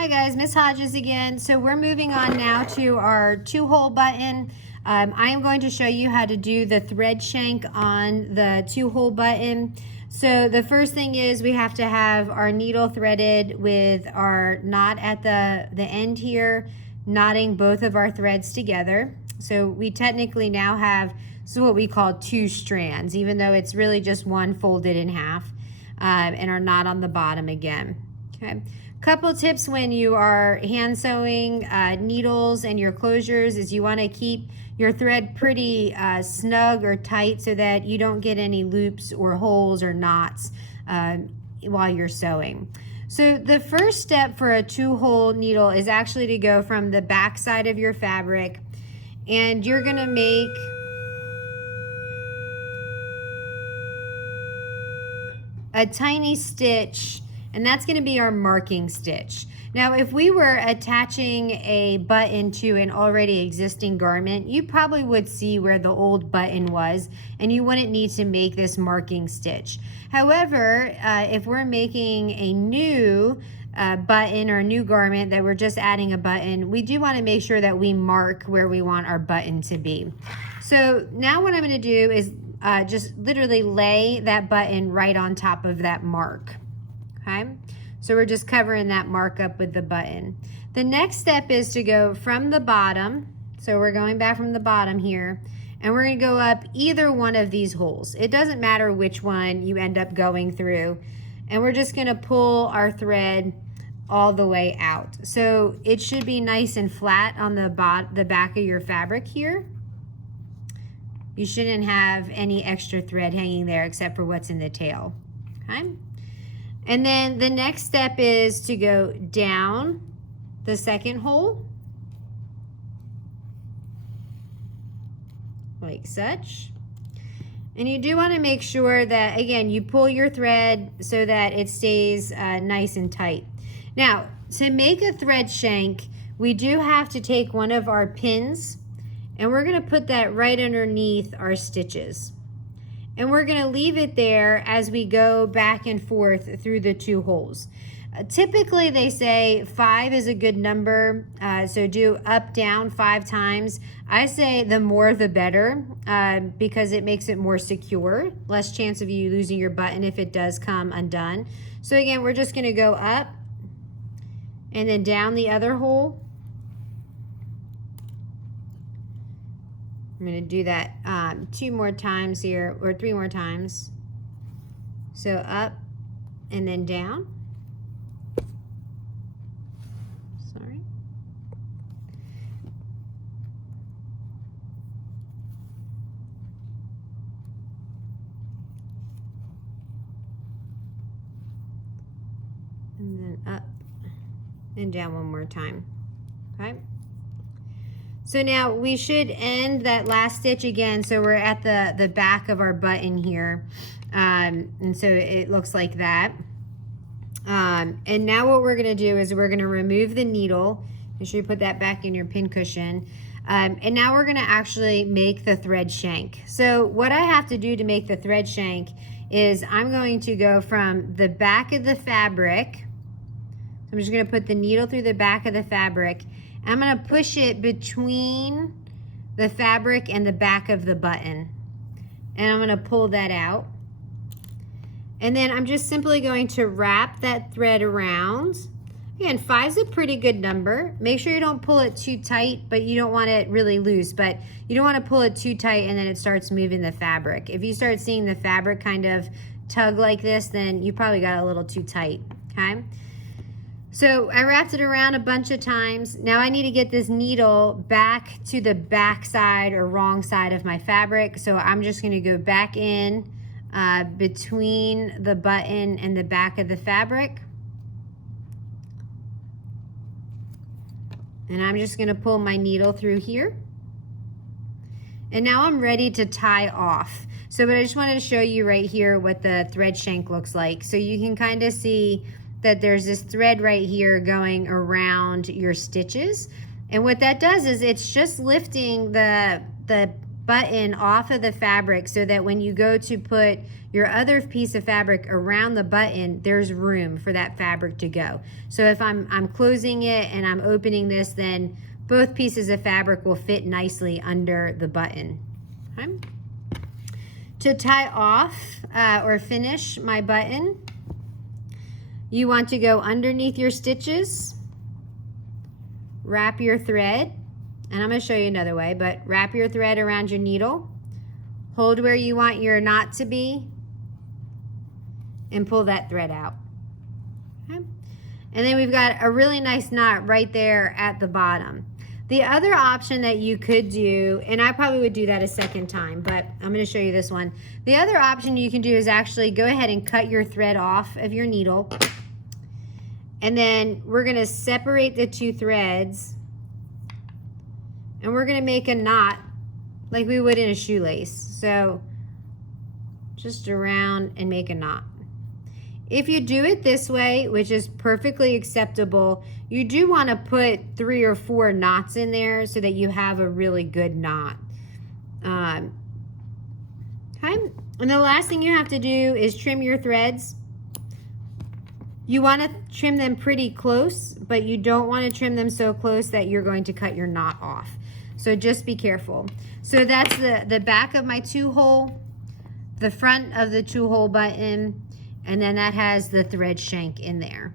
Hi guys, Miss Hodges again. So we're moving on now to our 2-hole button. I am going to show you how to do the thread shank on the 2-hole button. So the first thing is we have to have our needle threaded with our knot at the end here, knotting both of our threads together. So we technically now have what we call 2 strands, even though it's really just one folded in half, and our knot on the bottom again. Okay. Couple tips when you are hand sewing needles and your closures is you want to keep your thread pretty snug or tight so that you don't get any loops or holes or knots while you're sewing. So the first step for a 2-hole needle is actually to go from the back side of your fabric, and you're going to make a tiny stitch, and that's going to be our marking stitch. Now, if we were attaching a button to an already existing garment, you probably would see where the old button was, and you wouldn't need to make this marking stitch. However, if we're making a new button or a new garment that we're just adding a button, we do want to make sure that we mark where we want our button to be. So now what I'm going to do is just literally lay that button right on top of that mark. Okay, so we're just covering that mark up with the button. The next step is to go from the bottom. So we're going back from the bottom here, and we're going to go up either one of these holes. It doesn't matter which one you end up going through, and we're just going to pull our thread all the way out. So it should be nice and flat on the back of your fabric here. You shouldn't have any extra thread hanging there except for what's in the tail. Okay. And then the next step is to go down the second hole, like such. And you do want to make sure that, again, you pull your thread so that it stays nice and tight. Now, to make a thread shank, we do have to take one of our pins, and we're going to put that right underneath our stitches. And we're going to leave it there as we go back and forth through the 2 holes. Typically, they say 5 is a good number, so do up, down 5 times. I say the more the better because it makes it more secure, less chance of you losing your button if it does come undone. So again, we're just going to go up and then down the other hole. I'm going to do that 2 more times here, or 3 more times. So up and then down. Sorry. And then up and down one more time. Okay. So now we should end that last stitch again. So we're at the back of our button here. And so it looks like that. And now what we're gonna do is we're gonna remove the needle. Make sure you put that back in your pin cushion. And now we're gonna actually make the thread shank. So what I have to do to make the thread shank is I'm going to go from the back of the fabric. I'm just gonna put the needle through the back of the fabric. I'm going to push it between the fabric and the back of the button. And I'm going to pull that out. And then I'm just simply going to wrap that thread around. Again, 5 is a pretty good number. Make sure you don't pull it too tight, but you don't want it really loose. But you don't want to pull it too tight and then it starts moving the fabric. If you start seeing the fabric kind of tug like this, then you probably got a little too tight. Okay. So I wrapped it around a bunch of times. Now I need to get this needle back to the back side or wrong side of my fabric. So I'm just going to go back in between the button and the back of the fabric. And I'm just going to pull my needle through here. And now I'm ready to tie off. So but I just wanted to show you right here what the thread shank looks like. So you can kind of see that there's this thread right here going around your stitches. And what that does is it's just lifting the button off of the fabric so that when you go to put your other piece of fabric around the button, there's room for that fabric to go. So if I'm closing it and I'm opening this, then both pieces of fabric will fit nicely under the button. Okay. To tie off or finish my button, you want to go underneath your stitches, wrap your thread, and I'm going to show you another way, but wrap your thread around your needle, hold where you want your knot to be, and pull that thread out. Okay. And then we've got a really nice knot right there at the bottom. The other option that you could do, and I probably would do that a second time, but I'm going to show you this one. The other option you can do is actually go ahead and cut your thread off of your needle. And then we're going to separate the two threads. And we're going to make a knot like we would in a shoelace. So just around and make a knot. If you do it this way, which is perfectly acceptable, you do want to put 3 or 4 knots in there so that you have a really good knot. Okay. And the last thing you have to do is trim your threads. You want to trim them pretty close, but you don't want to trim them so close that you're going to cut your knot off. So just be careful. So that's the back of my 2-hole, the front of the 2-hole button, and then that has the thread shank in there.